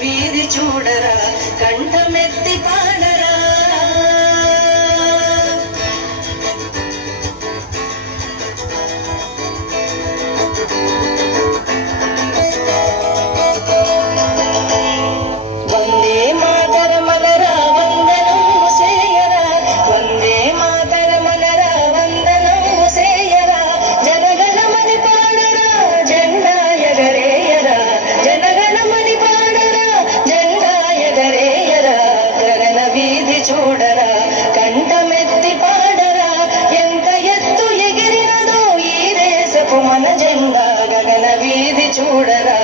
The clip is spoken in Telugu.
వీధి చూడరా కంఠమెత్తి పాడరా వందే మాతరమనరా వందనము సేయరా వందే మాతరమనరా వందనము సేయరా జనగణమని పాడరా జెండా ఎగరేయరా జనగణమని పాడరా జెండా ఎగరేయరా గగన వీధి చూడరా కంఠమెత్తి పాడరా ఎంత ఎత్తు ఎగిరినదో ఈ దేశపు మన జెండా గగన వీధి చూడరా